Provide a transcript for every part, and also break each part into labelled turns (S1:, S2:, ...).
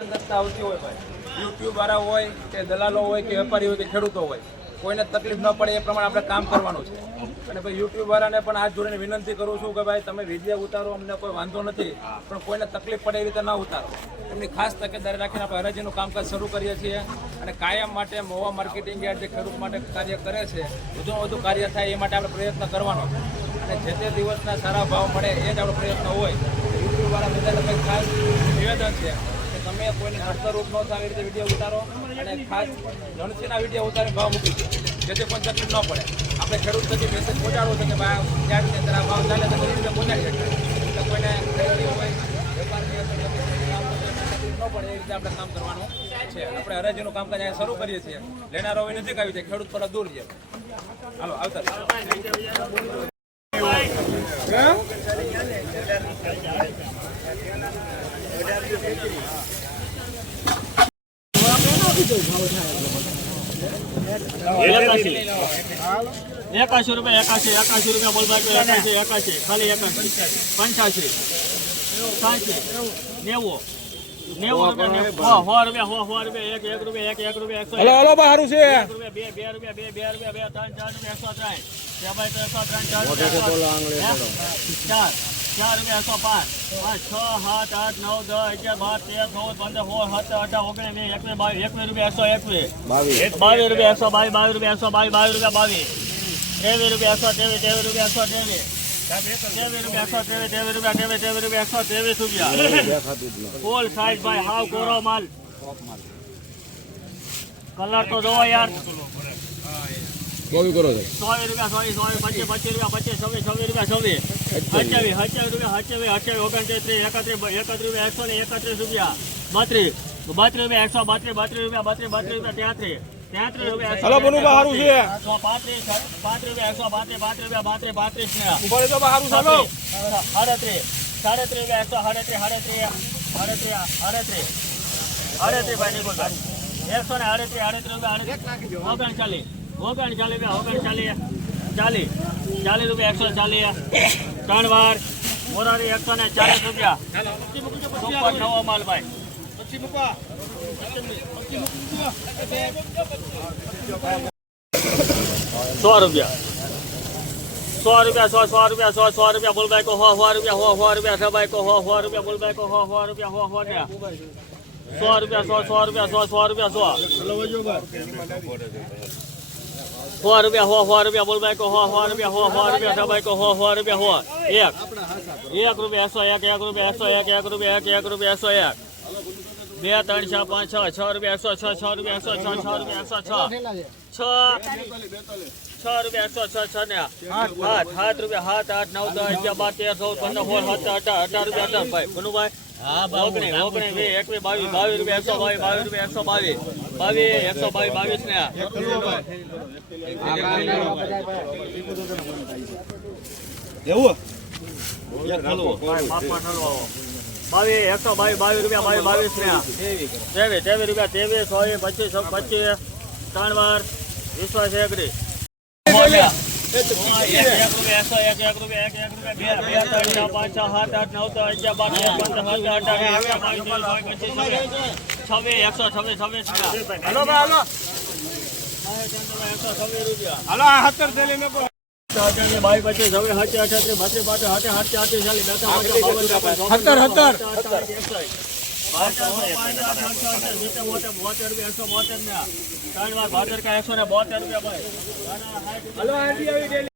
S1: સંગતતા આવતી હોય ભાઈ. યુટ્યુબ વાળા હોય કે દલાલો હોય કે વેપારી હોય કે ખેડૂતો હોય, કોઈને તકલીફ ન પડે એ પ્રમાણે આપણે કામ કરવાનું છે. અને ભાઈ યુટ્યુબ વાળાને પણ હાથ જોડીને વિનંતી કરું છું કે ભાઈ, તમે વીડિયો ઉતારો, અમને કોઈ વાંધો નથી, પણ કોઈને તકલીફ પડે એ રીતે ના ઉતારો. એમની ખાસ તકેદારી રાખીને આપણે હરાજીનું કામકાજ શરૂ કરીએ છીએ અને કાયમ માટે મોવા માર્કેટિંગ યાર્ડ જે ખેડૂત માટે કાર્ય કરે છે, વધુમાં વધુ કાર્ય થાય એ માટે આપણે પ્રયત્ન કરવાનો છે. અને જે તે દિવસના સારા ભાવ મળે એ જ આપણો પ્રયત્ન હોય. યુટ્યુબ વાળા બધાને કંઈક ખાસ નિવેદન છે? તમે કોઈને નડતરરૂપ ન થાય રીતે વીડિયો ઉતારો અને ખાસ જણસીના વીડિયો ઉતારી ભાવ મૂકી જેથી કોઈ તકલીફ ન પડે. આપણે ખેડૂત પછી મેસેજ પહોંચાડવો છે કે ભાઈ યાર્ડની અંદર ભાવ ચાલે તો રીતે પહોંચાડી શકીએ એટલે કોઈને ખરીદી હોય ન પડે. રીતે આપણે કામ કરવાનું છે. આપણે હરાજીનું કામકાજ અહીંયા શરૂ કરીએ છીએ. લેનારો હોય નજીક આવી જાય, ખેડૂત થોડા દૂર છે હાલો, આવતા.
S2: એકાશી. રૂપિયા એકાશી એકાશી રૂપિયા બોલ બાકી એકાશી એકાશી. ખાલી એકાશી. પંચ્યાસી સાંસી નેવું. નેવું રૂપિયા હો રૂપિયા રૂપિયા એક એક રૂપિયા એક એક રૂપિયા એકસો
S1: હલો હલો સારું છે.
S2: રૂપિયા બે બે રૂપિયા બે બે રૂપિયા બે ત્રણ ચાર રૂપિયા એકસો ત્રણ. બે બાય તો એકસો ત્રણ ચાર રૂપિયા. ચાર. ચાર રૂપિયા એકસો પાંચ. પાંચ છ સાત આઠ નવ દસ અગિયાર બાર તેર ચૌદ પંદર સોળ સત્તર અઢાર ઓગણીસ વીસ એકવીસ બાવીસ એકવીસ રૂપિયા એકસો એકવીસ. બાવીસ. રૂપિયા એકસો બાવીસ બાવીસ રૂપિયા એકસો બાવીસ બાવીસ રૂપિયા બાવીસ. ત્રેવીસ રૂપિયા એકસો ત્રેવીસ ત્રેવીસ રૂપિયા એકસો ત્રેવીસ. કલર તો જોવા યાર.
S1: કોવી કરો છો.
S2: ચોવીસ રૂપિયા ચોવીસ પચીસ પચીસ રૂપિયા પચીસ છવ્વીસ છવ્વીસ રૂપિયા છવ્વીસ. અઠ્યાવીસ. અઠ્યાવીસ રૂપિયા અઠ્યાવીસ અઠ્યાવીસ ઓગણત્રીસ એકત્રીસ એકત્રીસ રૂપિયા એકસો ને એકત્રીસ રૂપિયા. બત્રીસ બત્રીસ રૂપિયા એકસો બત્રીસ બત્રીસ રૂપિયા બત્રીસ બત્રીસ રૂપિયા ત્યાંત્રીસ. ત્યાંત્રીસ રૂપિયા
S1: હલો, બનુભા, હારું છે.
S2: સો પાંત્રીસ પાંત્રીસ રૂપિયા એકસો પાંત્રીસ પાંત્રીસ રૂપિયા પાંત્રીસ પાંત્રીસ ને.
S1: ઊભા રહેજો સારું ચાલો
S2: સાડત્રીસ સાડત્રીસ રૂપિયા એકસો સાડત્રીસ સાડત્રીસ સાડત્રીસ સાડત્રીસ. ભાઈ નિકુલભાઈ એકસો ને સાડત્રીસ સાડત્રીસ રૂપિયા સાડત્રીસ. ઓગણચાલીસ ઓગણચાલીસ રૂપિયા ઓગણચાલીસ ચાલીસ ચાલીસ રૂપિયા એકસો ચાલીસ ત્રણ વાર. મોરારી એકસો ચાલીસ રૂપિયા. સુપર નવો માલ ભાઈ. સો રૂપિયા. સો રૂપિયા, સો સો રૂપિયા, સો સો રૂપિયા બોલબાઈ કો હો સો રૂપિયા, હો સો રૂપિયા સબાઈ કો હો સો રૂપિયા બોલબાઈ કો હો સો રૂપિયા, હો સો રૂપિયા. સો રૂપિયા, સો સો રૂપિયા, સો સો રૂપિયા, સો. સો રૂપિયા હો સો રૂપિયા બોલબાઈ કો હો સો રૂપિયા હો સો રૂપિયા સબાઈ કો હો સો રૂપિયા હો એક. એક રૂપિયા એકસો એક એક રૂપિયા એકસો એક એક રૂપિયા એક એક રૂપિયા એકસો એક. બે, ત્રણ છ પાંચ, છ છ રૂપિયા એકસો છ છ રૂપિયા એકસો છ છ રૂપિયા એકસો છ. છ. છ રૂપિયા એકસો છ છ ને આઠ સાત. રૂપિયા, સાત, આઠ, નવ, દસ, અગિયાર, બાર, તેર, ચૌદ, પંદર, સોળ, સત્તર, અઢાર રૂપિયા અઢાર ભાઈ. બનુભાઈ બાવીસ બાવીસ રૂપિયા એકસો બાવીસ બાવીસ રૂપિયા એકસો બાવીસ. બાવીસ એકસો બાવીસ બાવીસ ને બાવીસ એકસો બાવીસ બાવીસ રૂપિયા બાવીસ બાવીસ ને ત્રેવીસ ત્રેવીસ રૂપિયા ત્રેવીસ ચોવીસ પચીસ પચીસ ત્રણ વાર. વિશ્વાસ એકરી એક રૂપિયા રૂપિયા રૂપિયા ત્રણ પચીસ છવ્વીસ છવ્વીસ એકસો છવ્વીસ છવ્વીસ
S1: હલો ભાઈ. હલો
S2: એકસો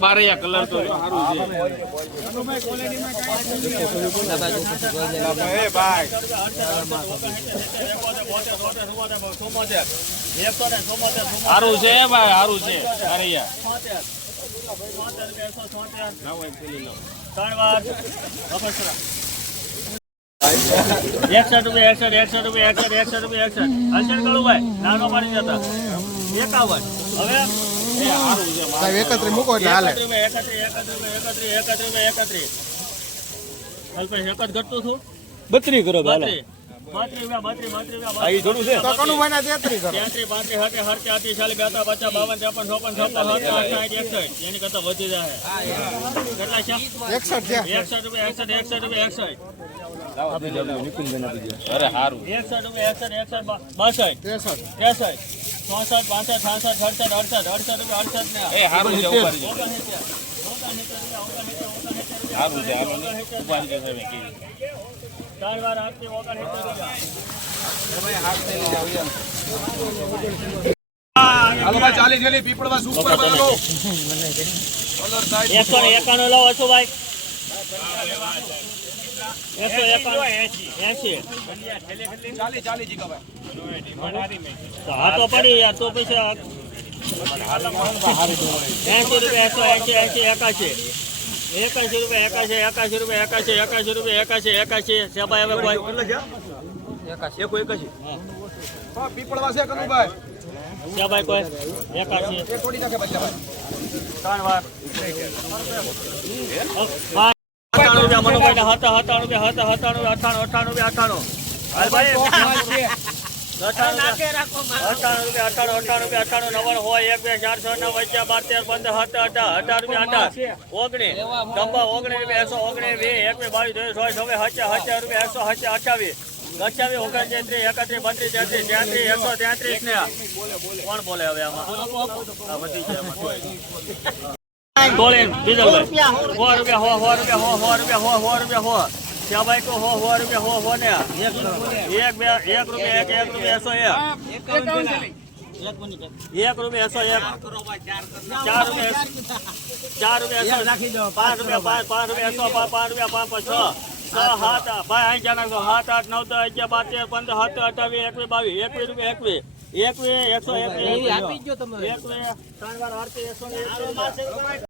S2: બારૈયા કલર તો સારું છે ભાઈ સારું છે. બારૈયા એકસઠ રૂપિયા એકસઠ એકસઠ રૂપિયા એકસઠ એકસઠ રૂપિયા એકસઠ હલચલ કાળુભાઈ નાનો મારી જતા. એકાવન. હવે
S3: સાહેબ એકત્રી મૂકો એટલે હાલે.
S4: બત્રી કરો
S2: એકસઠ.
S4: અરે સારું
S2: એકસઠ રૂપિયા એકસઠ એકસઠ બા- બાસઠ.
S3: ત્રેસઠ.
S2: ત્રેસઠ. ચોસઠ પાસઠ છાસઠ અડસઠ અડસઠ અડસઠ અડસઠ ને
S4: એ છે. હાલો
S1: ભાઈ ચાલી ગયેલી પીપળમાં શું ઉપર બદલો
S2: એકસો એકાણું લાવો છો ભાઈ હા તો પડી યાર તો પછી એસી રૂપિયા એકસો એસી એસી એકાશી. એકાશી રૂપિયા એકાશી એકાશી રૂપિયા એકાશી એકાશી રૂપિયા એકાશી એકાશી. સેબાઈ હવે કોઈ
S1: છે કનુભાઈ.
S2: સેબાઈ કોઈ એકાશી. ત્રણ વાર. રૂપિયા મનોભાઈ હતા હતા રૂપિયા હતા હતા રૂપિયા હાલ ભાઈ. નવ્વાણું હોય એક બે ચારસો નવ અગિયાર બાર તેર પંદર સત્તર અઢાર અઢાર રૂપિયા અઢાર. ઓગણીસ ડબ્બા ઓગણીસ રૂપિયા એકસો ઓગણીસ વીસ એકવીસ બાવીસ ત્રેવીસ ચોવીસ છવ્વીસ હત્યા હત્યા રૂપિયા એકસો હત્યા અઠાવીસ અઠાવીસ ઓગણત્રીસ એકત્રીસ બત્રીસ તેત્રીસ તેત્રીસ એકસો તેત્રીસ ને. કોણ બોલે હવે આ આમાં. તોલે ડીઝલભાઈ સો રૂપિયા. હો સો રૂપિયા હો સો રૂપિયા હો સો રૂપિયા હો. ત્યાં ભાઈ કો હો સો રૂપિયા હો હો ને. એક બે એક રૂપિયા એક એક રૂપિયા એકસો એક. એક રૂપિયા એકસો એક. ચાર રૂપિયા ચાર રૂપિયા. એકસો પાંચ રૂપિયા પાંચ પાંચ રૂપિયા એકસો પાંચ પાંચ રૂપિયા પાંચ પાંચ છ છ સાત આઠ. ભાઈ અહીં ક્યાં નાખશો સાત આઠ નવ દસ અગિયાર બાર તેર પંદર સત્તર અઠાવીસ એકવીસ બાવીસ. એકવીસ રૂપિયા એકવીસ. એકવીસ એકસો એકવીસ એકવીસ. ત્રણ વાર આરતી એકસો ને એકવીસ રૂપિયા.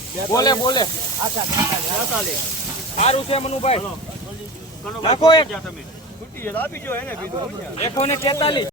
S3: બોલે બોલે. સારું છે મનુભાઈ. નાખો એક.
S2: એને
S3: એકો ને તેતાલીસ.